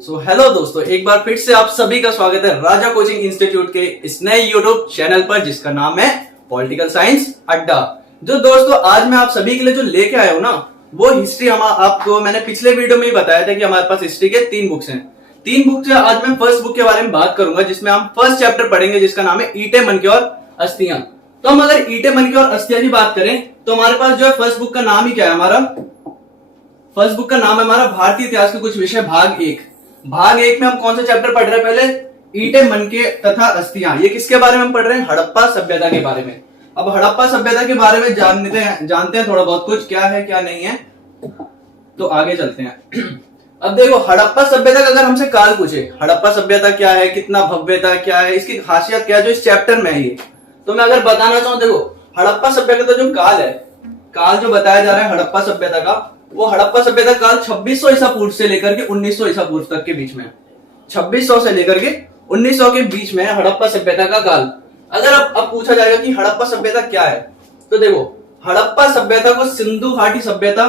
Hello दोस्तों, एक बार फिर से आप सभी का स्वागत है राजा कोचिंग इंस्टीट्यूट के इस नए यूट्यूब चैनल पर जिसका नाम है पॉलिटिकल साइंस अड्डा। जो दोस्तों आज मैं आप सभी के लिए जो लेके आया हूं ना, वो हिस्ट्री। हम आपको मैंने पिछले वीडियो में ही बताया था कि हमारे पास हिस्ट्री के 3 बुक्स हैं। 3 बुक्स है। आज मैं फर्स्ट बुक के बारे में बात करूंगा जिसमें हम फर्स्ट चैप्टर पढ़ेंगे जिसका नाम है ईंटें मनके और अस्थियां। तो हम अगर ईंटें मनके और अस्थियां की बात करें तो हमारे पास जो है फर्स्ट बुक का नाम ही क्या है, हमारा फर्स्ट बुक का नाम है हमारा भारतीय इतिहास के कुछ विषय भाग 1। भाग 1 में हम कौन सा चैप्टर पढ़ रहे हैं? पहले ईंटें मनके तथा अस्थियां। ये किसके बारे में हम पढ़ रहे हैं? हड़प्पा सभ्यता के बारे में। अब हड़प्पा सभ्यता के बारे में जानते हैं थोड़ा बहुत कुछ, क्या है क्या नहीं है। तो आगे चलते हैं। अब देखो, हड़प्पा सभ्यता का अगर हमसे काल पूछे हड़प्पा सभ्यता क्या है, कितना भव्य था, क्या है इसकी खासियत, क्या है जो इस चैप्टर में है ये, तो मैं अगर बताना चाहूं, देखो हड़प्पा सभ्यता का जो काल है, काल जो बताया जा रहा है हड़प्पा सभ्यता का, वो हड़प्पा सभ्यता काल 2600 ईसा पूर्व से लेकर के 1900 ईसा पूर्व तक के बीच में है। 2600 से लेकर के 1900 के बीच में है हड़प्पा सभ्यता का काल। अगर अब पूछा जाएगा कि हड़प्पा सभ्यता क्या है, तो देखो हड़प्पा सभ्यता को सिंधु घाटी सभ्यता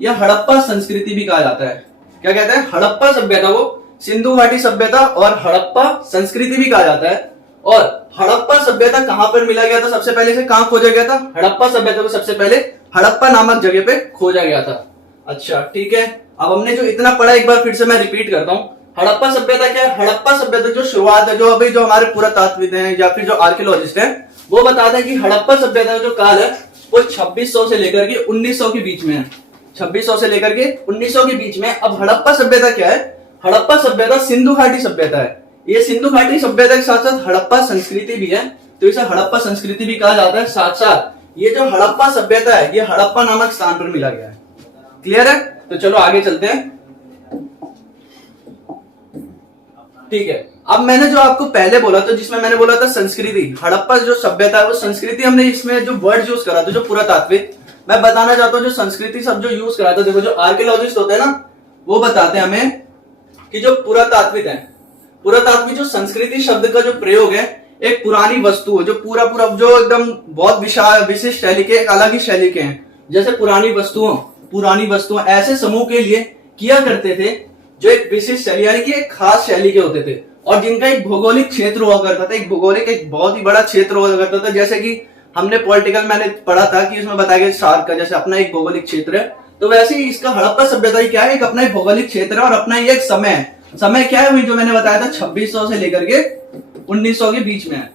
या हड़प्पा संस्कृति भी कहा जाता है। क्या कहते हैं? हड़प्पा सभ्यता को सिंधु घाटी सभ्यता और हड़प्पा संस्कृति भी कहा जाता है। और हड़प्पा सभ्यता कहां पर मिला गया था? सबसे पहले से कहां खोजा गया था? हड़प्पा सभ्यता को सबसे पहले हड़प्पा नामक जगह पे खोजा गया था। अच्छा ठीक है, अब हमने जो इतना पढ़ा एक बार फिर से मैं रिपीट करता हूँ। हड़प्पा सभ्यता क्या है? हड़प्पा सभ्यता जो शुरुआत है, जो अभी जो हमारे पुरातात्विद हैं या फिर जो आर्कियोलॉजिस्ट हैं वो बताते हैं कि हड़प्पा सभ्यता का जो काल है वो 2600 से लेकर के 1900 के बीच में है। 2600 से लेकर के 1900 के बीच में। अब हड़प्पा सभ्यता क्या है? हड़प्पा सभ्यता सिंधु घाटी सभ्यता है। ये सिंधु घाटी सभ्यता के साथ साथ हड़प्पा संस्कृति भी है, तो इसे हड़प्पा संस्कृति भी कहा जाता है। साथ साथ ये जो हड़प्पा सभ्यता है ये हड़प्पा नामक स्थान पर मिला गया है। क्लियर है? तो चलो आगे चलते हैं। ठीक है, अब मैंने जो आपको पहले बोला था, जिसमें मैंने बोला था संस्कृति, हड़प्पा जो सभ्यता है वो संस्कृति, हमने इसमें जो वर्ड यूज करा था जो पुरातात्विक, मैं बताना चाहता हूं जो संस्कृति शब्द जो यूज करा था, देखो जो आर्कियोलॉजिस्ट होते हैं ना वो बताते हैं हमें कि जो पुरातात्विक है, पुरातात्विक जो संस्कृति शब्द का जो प्रयोग है एक पुरानी वस्तु है जो पूरा जो एकदम बहुत विशाल विशिष्ट शैली के, एक अलग ही शैली के हैं। जैसे पुरानी वस्तुओं ऐसे समूह के लिए किया करते थे जो एक विशिष्ट शैली यानी कि एक खास शैली के होते थे और जिनका एक भौगोलिक क्षेत्र हुआ करता था। एक बहुत ही बड़ा क्षेत्र हुआ करता था। जैसे कि हमने पॉलिटिकल मैंने पढ़ा था कि उसमें बताया गया सार्क का जैसे अपना एक भौगोलिक क्षेत्र है, तो वैसे ही इसका हड़प्पा सभ्यता ही क्या है, एक अपना एक भौगोलिक क्षेत्र है और अपना ही एक समय है। समय क्या है? वही जो मैंने बताया था 2600 से लेकर के 1900 के बीच में है।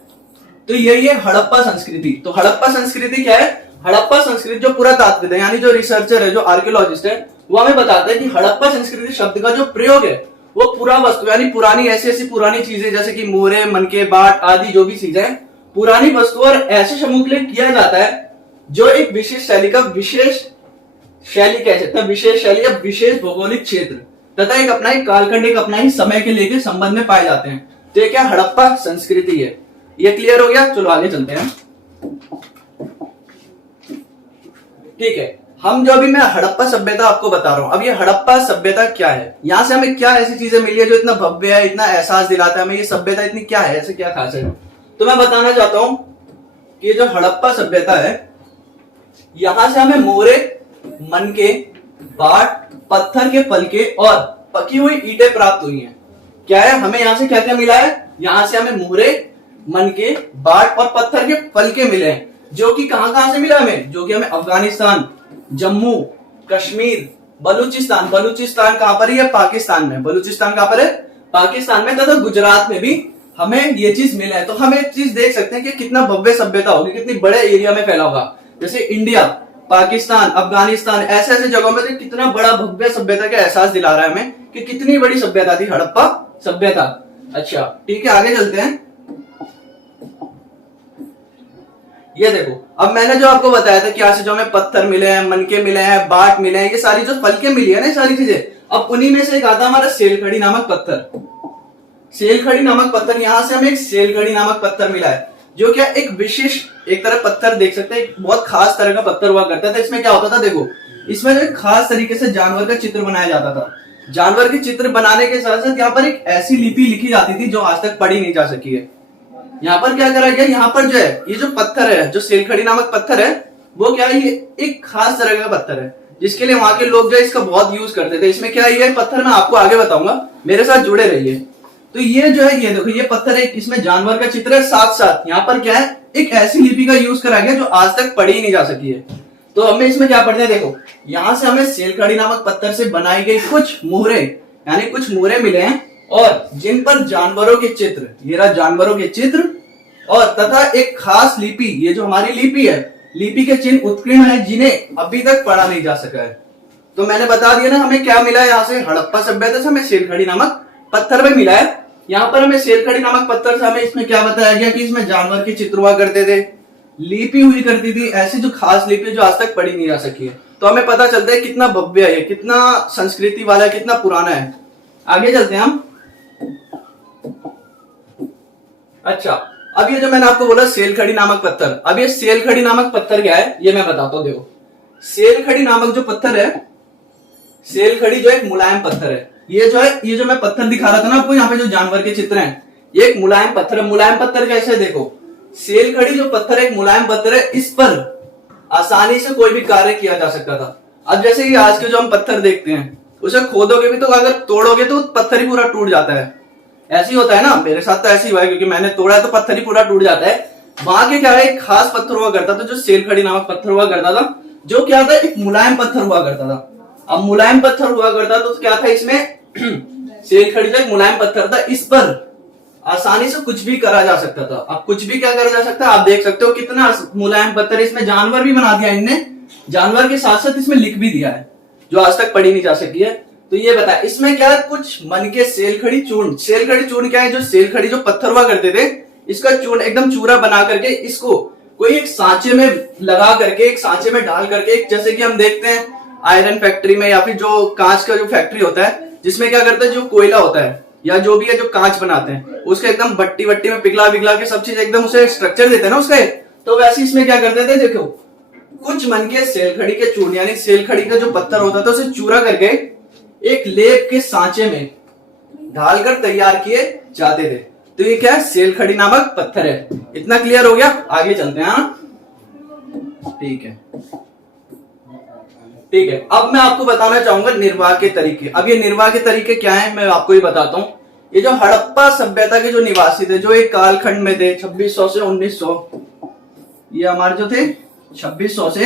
तो यही है हड़प्पा संस्कृति। तो हड़प्पा संस्कृति क्या है? हड़प्पा संस्कृति जो पुरातात्विक है यानी जो रिसर्चर है, जो आर्कियोलॉजिस्ट है, वो हमें बताते हैं कि हड़प्पा संस्कृति शब्द का जो प्रयोग है वो पूरा वस्तु यानी पुरानी ऐसी पुरानी चीजें जैसे कि मोहरे, मनके, बाट आदि जो भी चीजें पुरानी वस्तु और ऐसे समूह के लिए किया जाता है जो एक विशेष शैली का विशेष शैली कह सकते हैं, विशेष शैली या विशेष भौगोलिक क्षेत्र तथा एक अपना ही कालखंड, एक अपना ही समय के लेके संबंध में पाए जाते हैं। तो ये क्या हड़प्पा संस्कृति है। ये क्लियर हो गया? चलो आगे चलते हैं। ठीक है, हम जो अभी मैं हड़प्पा सभ्यता आपको बता रहा हूं, अब ये हड़प्पा सभ्यता क्या है, यहां से हमें क्या ऐसी चीजें मिली है जो इतना भव्य है, इतना एहसास दिलाता है हमें, ये सभ्यता इतनी क्या है, ऐसे क्या खास है। तो मैं बताना चाहता हूं कि जो हड़प्पा सभ्यता है यहां से हमें मोहरे, मनके, बाट, पत्थर के पलके और पकी हुई ईंटें प्राप्त हुई हैं। क्या है? हमें यहां से क्या क्या मिला है? यहां से हमें मोहरे, मनके, बाट और पत्थर के पलके मिले हैं जो कि कहां से मिला हमें? जो कि हमें अफगानिस्तान, जम्मू, कश्मीर, बलूचिस्तान कहां पर है? पाकिस्तान में। बलूचिस्तान कहां पर है? पाकिस्तान में। तथा गुजरात में भी हमें ये चीज मिला है। तो हम एक चीज देख सकते हैं कि कितना भव्य सभ्यता होगी, कितनी बड़े एरिया में फैला होगा। जैसे इंडिया, पाकिस्तान, अफगानिस्तान ऐसे जगहों में तो कितना बड़ा भव्य सभ्यता का एहसास दिला रहा है हमें कि कितनी बड़ी सभ्यता थी हड़प्पा सभ्यता। अच्छा ठीक है, आगे चलते हैं। ये देखो, अब मैंने जो आपको बताया था कि यहाँ से जो हमें पत्थर मिले हैं, मनके मिले हैं, बाट मिले हैं, ये सारी जो फलके मिली है ना, सारी चीजें, अब उन्हीं में से एक आता हमारा सेलखड़ी नामक पत्थर। सेलखड़ी नामक पत्थर, यहां से हमें एक सेलखड़ी नामक पत्थर मिला है जो क्या एक विशेष एक तरह पत्थर देख सकते हैं, एक बहुत खास तरह का पत्थर हुआ करता था। इसमें क्या होता था? देखो इसमें जो एक खास तरीके से जानवर का चित्र बनाया जाता था। जानवर के चित्र बनाने के साथ साथ यहाँ पर एक ऐसी लिपि लिखी जाती थी जो आज तक पढ़ी नहीं जा सकी है। यहाँ पर क्या करा गया? यहाँ पर जो है ये जो पत्थर है, जो सेलखड़ी नामक पत्थर है, वो क्या है? ये एक खास तरह का पत्थर है जिसके लिए वहां के लोग जो है इसका बहुत यूज करते थे। इसमें क्या है, ये पत्थर मैं आपको आगे बताऊंगा, मेरे साथ जुड़े रहिए। तो ये जो है, ये देखो ये पत्थर है, इसमें जानवर का चित्र है, साथ साथ यहाँ पर क्या है, एक ऐसी लिपि का यूज करा गया जो आज तक पढ़ी ही नहीं जा सकी है। तो हमें इसमें क्या पढ़ते हैं, देखो यहां से हमें सेलखड़ी नामक पत्थर से बनाई गई कुछ मुहरे, यानी कुछ मुहरे मिले हैं, और जिन पर जानवरों के चित्र, ये रहा जानवरों के चित्र, और तथा एक खास लिपि, ये जो हमारी लिपि है, लिपि के चिन्ह उत्कीर्ण है जिन्हें अभी तक पढ़ा नहीं जा सका है। तो मैंने बता दिया ना हमें क्या मिला है, यहाँ से हड़प्पा सभ्यता से हमें सेलखड़ी नामक पत्थर में मिला है। यहाँ पर हमें सेलखड़ी नामक पत्थर से हमें इसमें क्या बताया गया कि इसमें जानवर के चित्र हुआ करते थे, लिपि हुई करती थी, ऐसी जो खास लिपि जो आज तक पढ़ी नहीं जा सकी है। तो हमें पता चलता है कितना भव्य है, कितना संस्कृति वाला है, कितना पुराना है। आगे चलते हैं हम। अच्छा, अब ये जो मैंने आपको बोला सेलखड़ी नामक पत्थर, अब ये सेलखड़ी नामक पत्थर क्या है ये मैं बताता हूं। देखो सेलखड़ी नामक जो पत्थर है, सेलखड़ी जो एक मुलायम पत्थर है। ये जो है, ये जो मैं पत्थर दिखा रहा था ना आपको, यहाँ पे जो जानवर के चित्र हैं, ये एक मुलायम पत्थर है। मुलायम पत्थर कैसे है, देखो सेलखड़ी जो पत्थर है एक मुलायम पत्थर है, इस पर आसानी से कोई भी कार्य किया जा सकता था। अब जैसे कि आज के जो हम पत्थर देखते हैं, उसे खोदोगे भी तो अगर तोड़ोगे तो पत्थर ही पूरा टूट जाता है। ऐसे ही होता है ना, मेरे साथ तो ऐसे ही हुआ है, क्योंकि मैंने तोड़ा है तो पत्थर ही पूरा टूट जाता है। वहां के क्या है, एक खास पत्थर हुआ करता था जो सेलखड़ी नामक पत्थर हुआ करता था, जो क्या था, एक मुलायम पत्थर हुआ करता था। अब मुलायम पत्थर हुआ करता तो क्या था इसमें सेलखड़ी जो एक मुलायम पत्थर था, इस पर आसानी से कुछ भी करा जा सकता था। अब कुछ भी क्या करा जा सकता है, आप देख सकते हो कितना मुलायम पत्थर, इसमें जानवर भी बना दिया इनने, जानवर के साथ साथ इसमें लिख भी दिया है जो आज तक पढ़ी नहीं जा सकी है। तो ये बताया इसमें क्या है, कुछ मन के सेलखड़ी चूर्ण। सेलखड़ी चूर्ण क्या है, जो सेलखड़ी जो पत्थर हुआ करते थे, इसका चूर्ण एकदम चूरा बना करके इसको कोई एक सांचे में लगा करके, एक सांचे में डाल करके, एक जैसे कि हम देखते हैं आयरन फैक्ट्री में या फिर जो कांच का जो फैक्ट्री होता है, जिसमें क्या करते हैं, जो कोयला होता है या जो भी है जो कांच बनाते हैं, उसके एकदम भट्टी वट्टी में पिघला पिघला के सब चीज एकदम उसे स्ट्रक्चर देते हैं ना उसका। तो वैसे इसमें क्या करते थे, देखो कुछ मन के सेलखड़ी के चूर्ण, यानी सेलखड़ी का जो पत्थर होता था उसे चूरा करके एक लेप के सांचे में ढालकर तैयार किए जाते थे। तो ये क्या है, सेलखड़ी नामक पत्थर है। इतना क्लियर हो गया, आगे चलते हैं। ठीक है, ठीक है। अब मैं आपको बताना चाहूंगा निर्वाह के तरीके। अब ये निर्वाह के तरीके क्या है मैं आपको ही बताता हूँ। ये जो हड़प्पा सभ्यता के जो निवासी थे, जो एक कालखंड में थे 2600 से 1900, ये हमारे जो थे 2600 से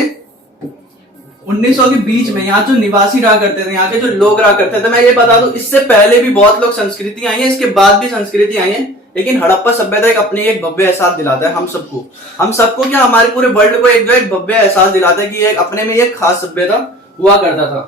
1900 के बीच में यहाँ जो निवासी रहा करते थे, यहाँ के जो लोग रहा करते थे, मैं ये बता दूं इससे पहले भी बहुत लोग संस्कृति आई है, इसके बाद भी संस्कृति आई है, लेकिन हड़प्पा सभ्यता एक अपने एक भव्य एहसास दिलाता है हम सबको। हम सबको क्या, हमारे पूरे वर्ल्ड को एक जो एक भव्य एहसास दिलाता है कि एक अपने में एक खास सभ्यता हुआ करता था।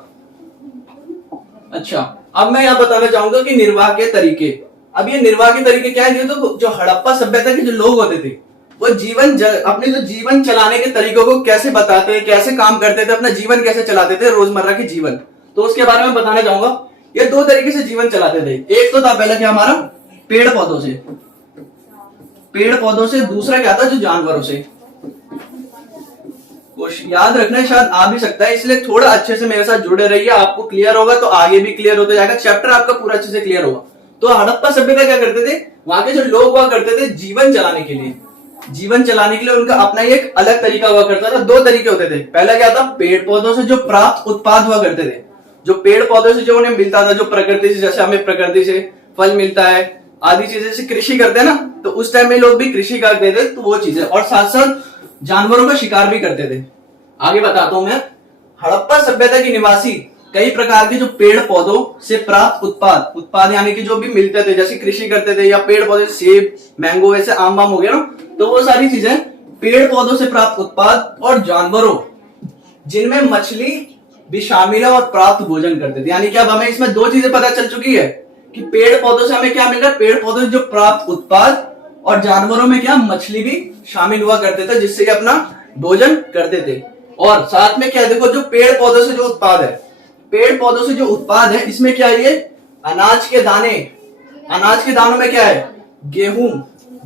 अच्छा, अब मैं यहाँ बताना चाहूंगा कि निर्वाह के तरीके। अब ये निर्वाह के तरीके क्या है, तो जो हड़प्पा सभ्यता के जो लोग होते थे वो अपने जो जीवन चलाने के तरीकों को कैसे बताते, कैसे काम करते थे, अपना जीवन कैसे चलाते थे, रोजमर्रा के जीवन, तो उसके बारे में बताना चाहूंगा। ये दो तरीके से जीवन चलाते थे। एक तो था पहला क्या हमारा, पेड़ पौधों से, पेड़ पौधों से। दूसरा क्या था, जो जानवरों से। याद रखना है, शायद आ भी सकता है, इसलिए थोड़ा अच्छे से मेरे साथ जुड़े रहिए, आपको क्लियर होगा तो आगे भी क्लियर होता जाएगा, चैप्टर आपका पूरा अच्छे से क्लियर होगा। तो हड़प्पा सभ्यता क्या करते थे, वहां के जो लोग हुआ करते थे जीवन चलाने के लिए, जीवन चलाने के लिए उनका अपना ही एक अलग तरीका हुआ करता था। दो तरीके होते थे। पहला क्या था, पेड़ पौधों से जो प्राप्त उत्पाद हुआ करते थे, जो पेड़ पौधों से जो उन्हें मिलता था, जो प्रकृति से, जैसे हमें प्रकृति से फल मिलता है आदि चीजें से कृषि करते हैं ना, तो उस टाइम में लोग भी कृषि करते थे, तो वो चीजें, और साथ साथ जानवरों का शिकार भी करते थे। आगे बताता हूं मैं। हड़प्पा सभ्यता के निवासी कई प्रकार के जो पेड़ पौधों से प्राप्त उत्पाद यानी कि जो भी मिलते थे, जैसे कृषि करते थे या पेड़ पौधे, सेब मैंगो ऐसे आम वाम हो गया ना, तो वो सारी चीजें पेड़ पौधों से प्राप्त उत्पाद और जानवरों जिनमें मछली भी शामिल है और प्राप्त भोजन करते थे। यानी कि अब हमें इसमें दो चीजें पता चल चुकी है कि पेड़ पौधों से हमें क्या मिल रहा है, पेड़ पौधों से जो प्राप्त उत्पाद, और जानवरों में क्या, मछली भी शामिल हुआ करते थे, जिससे कि अपना भोजन करते थे। और साथ में क्या, देखो जो पेड़ पौधों से जो उत्पाद है, पेड़ पौधों से जो उत्पाद है, इसमें क्या है, ये अनाज के दाने, अनाज के दानों में क्या है, गेहूं,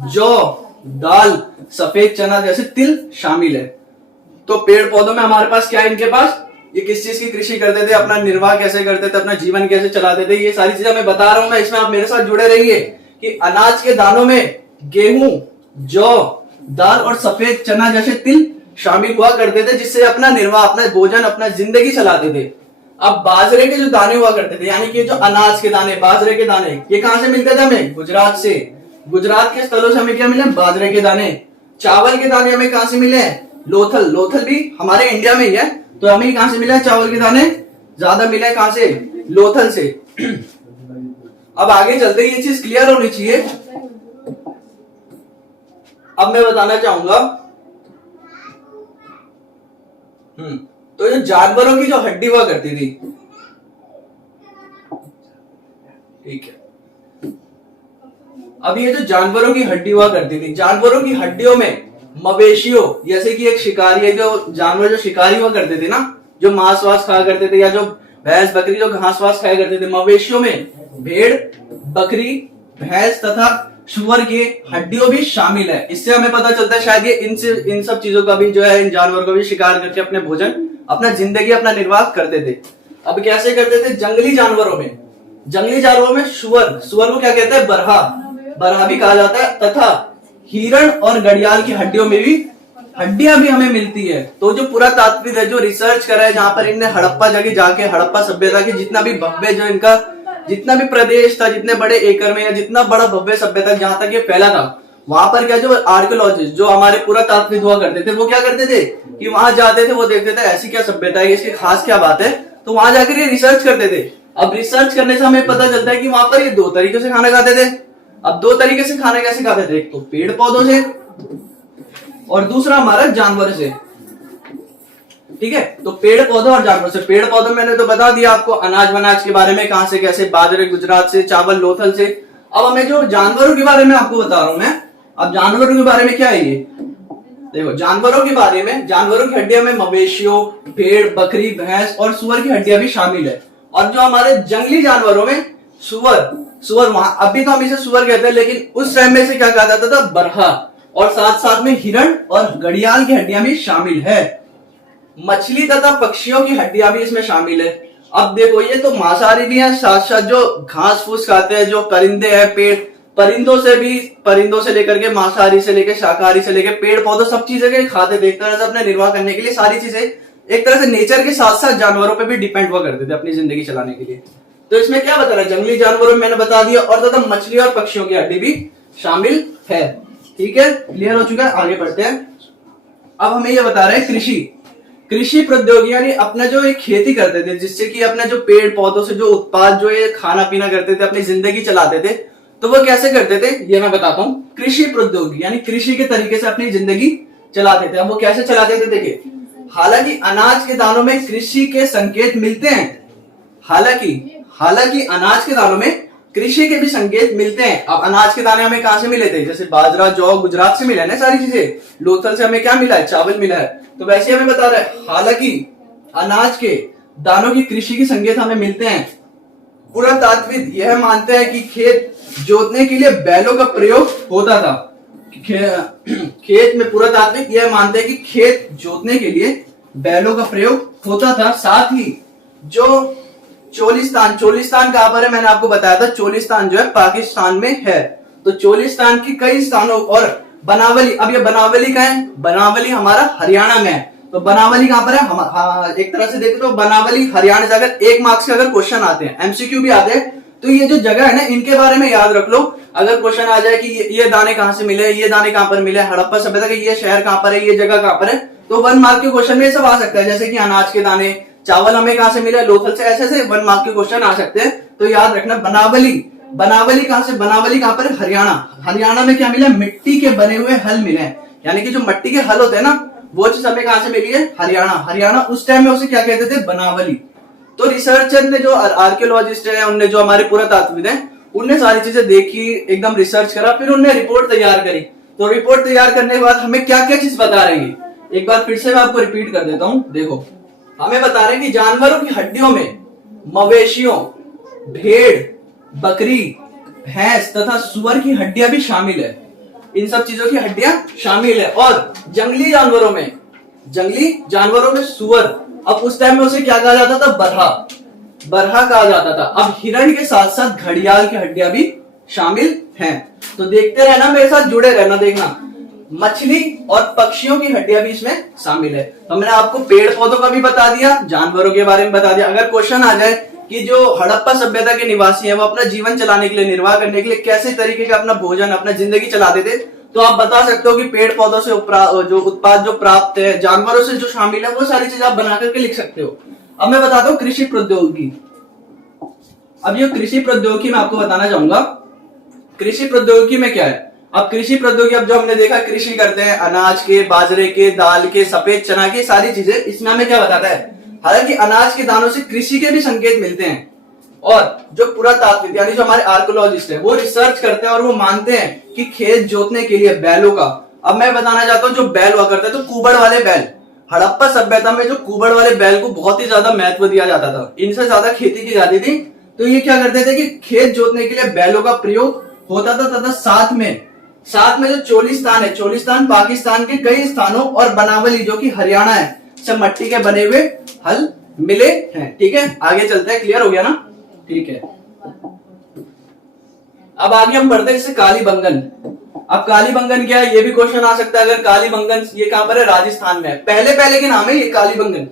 जौ, दाल, सफेद चना जैसे तिल शामिल है। तो पेड़ पौधों में हमारे पास क्या है, इनके पास ये किस चीज की कृषि करते थे, अपना निर्वाह कैसे करते थे, अपना जीवन कैसे चलाते थे, ये सारी चीजें मैं बता रहा हूं मैं, इसमें आप मेरे साथ जुड़े रहिए कि अनाज के दानों में गेहूं, जौ, दाल और सफेद चना जैसे तिल शामिल हुआ करते थे, जिससे अपना निर्वाह, अपना भोजन, अपना जिंदगी चलाते थे। अब बाजरे के जो दाने हुआ करते थे, यानी कि जो अनाज के दाने, बाजरे के दाने, ये कहां से मिलते थे हमें? गुजरात से। गुजरात के स्थलों से हमें क्या मिले? बाजरे के दाने। चावल के दाने हमें कहां से मिले? लोथल। लोथल भी हमारे इंडिया में ही है, तो हमें कहां से मिला? चावल के दाने ज्यादा मिले कहां से? लोथल से। अब आगे चलते ये चीज क्लियर होनी चाहिए। अब मैं बताना चाहूंगा, तो जो जानवरों की जो हड्डी हुआ करती थी, ठीक है, अब ये जो जानवरों की हड्डी हुआ करती थी, जानवरों की हड्डियों में मवेशियों, जैसे कि एक शिकारी है, जो जानवर जो शिकारी हुआ करते थे ना, जो मांस वास खाया करते थे, या जो भैंस बकरी जो घास वास खाया करते थे, मवेशियों में भेड़, बकरी, भैंस तथा सुअर की हड्डियों भी शामिल है। इससे हमें पता चलता है शायद ये इन सब चीजों का भी जो है, इन जानवरों का भी शिकार करके अपने भोजन, अपना जिंदगी, अपना निर्वाह करते थे। अब कैसे करते थे? जंगली जानवरों में, जंगली जानवरों में सुअर, सुअर को क्या कहते हैं? बरहा, बरहा भी कहा जाता है, तथा हिरण और घड़ियाल की हड्डियों में भी हड्डियां भी हमें मिलती है। तो जो पुरातात्विक है, जो रिसर्च करा है, जहां पर इनने हड़प्पा जगह जाके, हड़प्पा सभ्यता के जितना भी भव्य, जो इनका जितना भी प्रदेश था, जितने बड़े एकड़ में, या जितना बड़ा भव्य सभ्यता जहां तक ये फैला था, वहां पर क्या, जो आर्कियोलॉजिस्ट, जो हमारे पुरातात्विक हुआ करते थे, वो क्या करते थे कि वहां जाते थे, वो देखते थे ऐसी क्या सभ्यता है, इसकी खास क्या बात है, तो वहां जाकर ये रिसर्च करते थे। अब रिसर्च करने से हमें पता चलता है कि वहां पर ये दो तरीके से खाना खाते थे। अब दो तरीके से खाना कैसे खाते थे? एक तो पेड़ पौधों से, और दूसरा हमारा जानवर से। ठीक है, तो पेड़ पौधों और जानवर से। पेड़ पौधों मैंने तो बता दिया आपको, अनाज वनाज के बारे में, कहां से कैसे, बाजरे गुजरात से, चावल लोथल से। अब हमें जो जानवरों के बारे में आपको बता रहा हूं मैं, अब जानवरों के बारे में क्या है ये देखो, जानवरों के बारे में, जानवरों की हड्डियां में मवेशियों, भेड़, बकरी, भैंस और सुअर की हड्डियां भी शामिल है। और जो हमारे जंगली जानवरों में सुअर, सुअर वहां अभी तो हम इसे सुअर कहते हैं, लेकिन उस टाइम में से क्या कहा जाता था? बरहा। और साथ साथ में हिरण और घड़ियाल की हड्डियां भी शामिल है। मछली तथा पक्षियों की हड्डियां भी इसमें शामिल है। अब देखो, ये तो मांसाहारी भी है, साथ साथ जो घास फूस खाते हैं, जो परिंदे हैं, पेड़, परिंदों से भी, परिंदों से लेकर के मांसाहारी से लेकर शाकाहारी से लेकर पेड़ पौधों, सब चीजें के खाते थे। एक तरह से अपने निर्वाह करने के लिए सारी चीजें एक तरह से नेचर के साथ साथ जानवरों पे भी डिपेंड हुआ करते थे अपनी जिंदगी चलाने के लिए। तो इसमें क्या बता रहा है? जंगली जानवरों में मैंने बता दिया, और तथा मछली और पक्षियों की हड्डी भी शामिल है। ठीक है, क्लियर हो चुका है, आगे बढ़ते हैं। अब हमें ये बता रहे हैं कृषि, कृषि प्रौद्योगिकी, यानी अपना जो एक खेती करते थे, जिससे कि अपने जो पेड़ पौधों से जो उत्पाद, जो ये खाना पीना करते थे, अपनी जिंदगी चलाते थे, तो वो कैसे करते थे ये मैं बताता हूँ। कृषि प्रौद्योगिकी यानी कृषि के तरीके से अपनी जिंदगी चलाते थे। अब वो कैसे चलाते थे? देखिए, हालांकि अनाज के दानों में कृषि के संकेत मिलते हैं, हालांकि अनाज के दानों में कृषि के भी संकेत मिलते हैं। अब अनाज के दाने हमें कहां से मिले थे? जैसे बाजरा, जौ, गुजरात से मिला है ना सारी चीजें। लोथल से हमें क्या मिला है? चावल मिला है। तो वैसे हमें बता रहा है, हालांकि अनाज के दानों की कृषि के संकेत हमें मिलते हैं। पुरातात्विक यह मानते हैं कि खेत जोतने के लिए बैलों का प्रयोग होता था। खेत में पुरातात्विक यह मानते हैं कि खेत जोतने के लिए बैलों का प्रयोग होता था। साथ ही जो चोलिस्तान कहां पर है? मैंने आपको बताया था, चोलिस्तान जो है पाकिस्तान में है। तो चोलिस्तान की कई स्थानों, और बनावली, अब ये बनावली का है, बनावली हमारा हरियाणा में है। तो बनावली कहां पर है? एक तरह से देखो तो बनावली हरियाणा से अगर 1 मार्क्स के अगर क्वेश्चन आते हैं, एमसीक्यू भी आते हैं, तो ये जो जगह है ना, इनके बारे में याद रख लो। अगर क्वेश्चन आ जाए कि ये दाने कहां से मिले, ये दाने कहां पर मिले, हड़प्पा सभ्यता के ये शहर कहां पर है, ये जगह कहां पर है, तो 1 मार्क के क्वेश्चन में ये सब आ सकता है। जैसे कि अनाज के दाने, चावल हमें कहां से मिले? लोथल से। ऐसे 1 मार्क के क्वेश्चन आ सकते हैं। तो याद रखना, बनावली कहां से? बनावली कहां पर है? हरियाणा में क्या मिला? मिट्टी के बने हुए हल मिले, यानी कि जो मिट्टी के हल होते हैं ना, वो चीज हमें कहां से मिली है? हरियाणा उस टाइम में उसे क्या कहते थे? बनावली। तो रिसर्चर ने, जो आर्कियोलॉजिस्ट है, उनने, जो हमारे पुरातात्विक हैं, उनने सारी चीजें देखी, एकदम रिसर्च करा, फिर उन्होंने रिपोर्ट तैयार करी। तो रिपोर्ट तैयार करने के बाद हमें क्या क्या चीज बता रही है, एक बार फिर से मैं आपको रिपीट कर देता हूं। देखो, हमें बता रहे हैं कि जानवरों की हड्डियों में मवेशियों, भेड़, बकरी, भैंस तथा सुअर की हड्डियां भी शामिल है। इन सब चीजों की हड्डियां शामिल है। और जंगली जानवरों में सुअर, अब उस टाइम में उसे क्या कहा जाता था? बरहा कहा जाता था। अब हिरण के साथ साथ घड़ियाल की हड्डियां भी शामिल हैं। तो देखते रहना, मेरे साथ जुड़े रहना, देखना मछली और पक्षियों की हड्डियां भी इसमें शामिल है। तो मैंने आपको पेड़ पौधों का भी बता दिया, जानवरों के बारे में बता दिया। अगर क्वेश्चन आ जाए कि जो हड़प्पा सभ्यता के निवासी है वो अपना जीवन चलाने के लिए, निर्वाह करने के लिए कैसे तरीके का अपना भोजन, अपना जिंदगी चलाते थे, तो आप बता सकते हो कि पेड़ पौधों से जो उत्पाद जो प्राप्त है, जानवरों से जो शामिल है, वो सारी चीजें आप बना करके लिख सकते हो। अब मैं बताता हूँ कृषि प्रौद्योगिकी। अब ये कृषि प्रौद्योगिकी में आपको बताना चाहूंगा कृषि प्रौद्योगिकी में क्या है। अब कृषि प्रौद्योगिकी, अब जो हमने देखा कृषि करते हैं अनाज के, बाजरे के, दाल के, सफेद चना के, सारी चीजें, इसमें हमें क्या बताता है, हालांकि अनाज के दानों से कृषि के भी संकेत मिलते हैं। और जो पुरातात्विक यानी जो हमारे आर्कोलॉजिस्ट है वो रिसर्च करते हैं और वो मानते हैं कि खेत जोतने के लिए बैलों का, अब मैं बताना चाहता हूँ जो बैल हुआ करते तो कुबड़ वाले बैल, हड़प्पा सभ्यता में जो कुबड़ वाले बैल को बहुत ही ज्यादा महत्व दिया जाता था, इनसे ज्यादा खेती की जाती थी। तो ये क्या करते थे कि खेत जोतने के लिए बैलों का प्रयोग होता था, तथा साथ में जो चोलिस्तान है, चोलिस्तान पाकिस्तान के कई स्थानों और बनावली जो कि हरियाणा है, सब मट्टी के बने हुए हल मिले हैं। ठीक है, आगे चलते हैं। क्लियर हो गया ना? ठीक है, अब आगे हम बढ़ते हैं जैसे कालीबंगन। अब कालीबंगन क्या है, ये भी क्वेश्चन आ सकता है। अगर कालीबंगन ये कहां पर है, राजस्थान में है। पहले के नाम है ये कालीबंगन।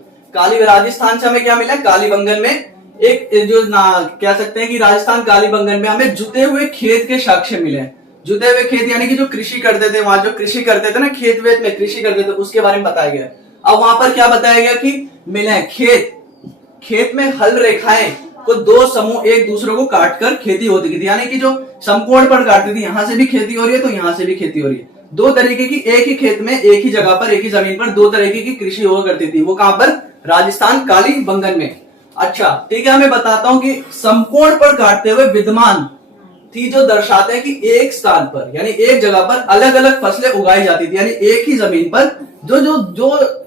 राजस्थान से हमें क्या मिला, कालीबंगन में एक जो कह सकते हैं कि राजस्थान कालीबंगन में हमें जुते हुए खेत के साक्ष्य मिले हैं। जुते हुए खेत यानी कि जो कृषि करते थे, वहां जो कृषि करते थे ना, खेत वेत में कृषि करते थे, उसके बारे में बताया गया। अब वहां पर क्या बताया गया कि मिले खेत में हल रेखाएं को दो समूह एक दूसरे को काटकर खेती होती थी, यानी कि जो समकोण पर काटती थी, यहां से भी खेती हो रही है तो यहां से भी खेती हो रही है। दो तरीके की एक ही खेत में, एक ही जगह पर, एक ही जमीन पर दो तरीके की कृषि हुआ करती थी। वो कहां पर, राजस्थान कालीबंगन में। अच्छा ठीक है, मैं बताता हूं कि समकोण पर काटते हुए विद्यमान थी, जो दर्शाते हैं कि एक स्थान पर यानी एक जगह पर अलग अलग फसलें उगाई जाती थी, यानी एक ही जमीन पर जो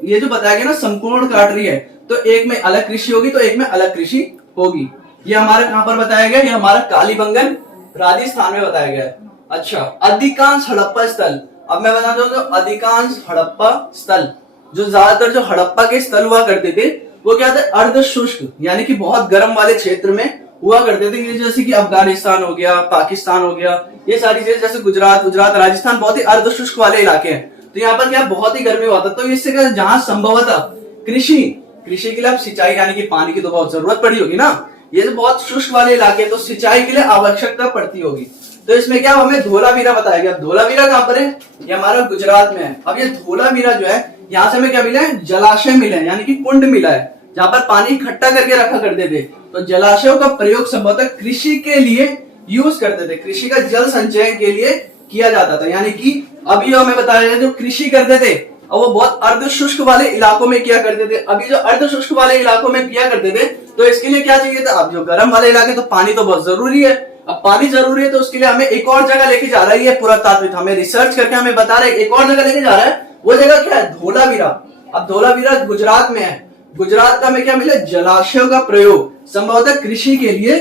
ये जो बताया गया ना, समकोण काट रही है तो एक में अलग कृषि होगी तो एक में अलग कृषि होगी। ये हमारा कहां पर बताया गया, ये हमारा कालीबंगन राजस्थान में बताया गया है। अच्छा, अधिकांश हड़प्पा स्थल, अब मैं बताता हूं जो अधिकांश हड़प्पा स्थल, जो ज्यादातर जो हड़प्पा के स्थल हुआ करते थे वो क्या थे, अर्ध शुष्क यानी कि बहुत गर्म वाले क्षेत्र में हुआ करते थे। जैसे कि अफगानिस्तान हो गया, पाकिस्तान हो गया, ये सारी चीजें, जैसे गुजरात राजस्थान बहुत ही अर्ध शुष्क वाले इलाके हैं। तो यहाँ पर क्या बहुत ही गर्मी हुआ था, तो इससे क्या, जहां संभवतः कृषि के लिए अब सिंचाई यानी कि पानी की तो बहुत जरूरत पड़ी होगी ना, ये तो बहुत शुष्क वाले इलाके तो सिंचाई के लिए आवश्यकता पड़ती होगी। तो इसमें क्या हमें धोलावीरा बताया गया। धोलावीरा कहां पर है, ये हमारा गुजरात में है। अब ये धोलावीरा जो है, यहाँ से हमें क्या मिला है, जलाशय मिले यानी कि कुंड मिला है, जहां पर पानी इकट्ठा करके रखा करते थे। तो जलाशयों का प्रयोग संभवतः कृषि के लिए यूज करते थे, कृषि का जल संचयन के लिए किया जाता था। यानी कि अभी हमें बताया गया जो कृषि करते थे और वो बहुत अर्ध शुष्क वाले इलाकों में किया करते थे। अभी जो अर्ध शुष्क वाले इलाकों में किया करते थे तो इसके लिए क्या चाहिए था, अब जो गर्म वाले इलाके तो पानी तो बहुत जरूरी है। अब पानी जरूरी है तो उसके लिए हमें एक और जगह लेके जा रहा है, ये पुरातात्विक हमें रिसर्च करके हमें बता रहे एक और जगह लेके जा रहा है। वो जगह क्या है, धोलावीरा। अब धोलावीरा गुजरात में है। गुजरात का हमें क्या मिले, जलाशयों का प्रयोग संभवतः कृषि के लिए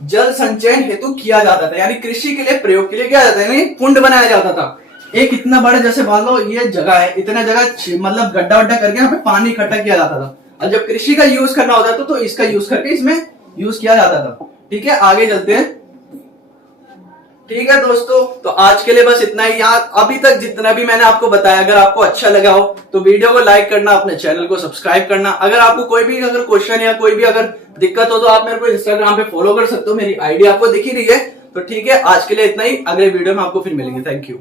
जल संचयन हेतु किया जाता था, यानी कृषि के लिए प्रयोग के लिए किया जाता है, कुंड बनाया जाता था। एक इतना बड़ा, जैसे मान लो ये जगह है, इतना जगह मतलब गड्ढा वड्ढा करके यहाँ पे पानी इकट्ठा किया जाता था। और जब कृषि का यूज करना होता था तो इसका यूज करके इसमें यूज किया जाता था। ठीक है, आगे चलते हैं। ठीक है दोस्तों, तो आज के लिए बस इतना ही। यहाँ अभी तक जितना भी मैंने आपको बताया, अगर आपको अच्छा लगा हो तो वीडियो को लाइक करना, अपने चैनल को सब्सक्राइब करना। अगर आपको कोई भी अगर क्वेश्चन या कोई भी अगर दिक्कत हो तो आप मेरे को इंस्टाग्राम पे फॉलो कर सकते हो, मेरी आईडी आपको दिख ही रही है। तो ठीक है, आज के लिए इतना ही, अगले वीडियो में आपको फिर मिलेंगे। Thank you.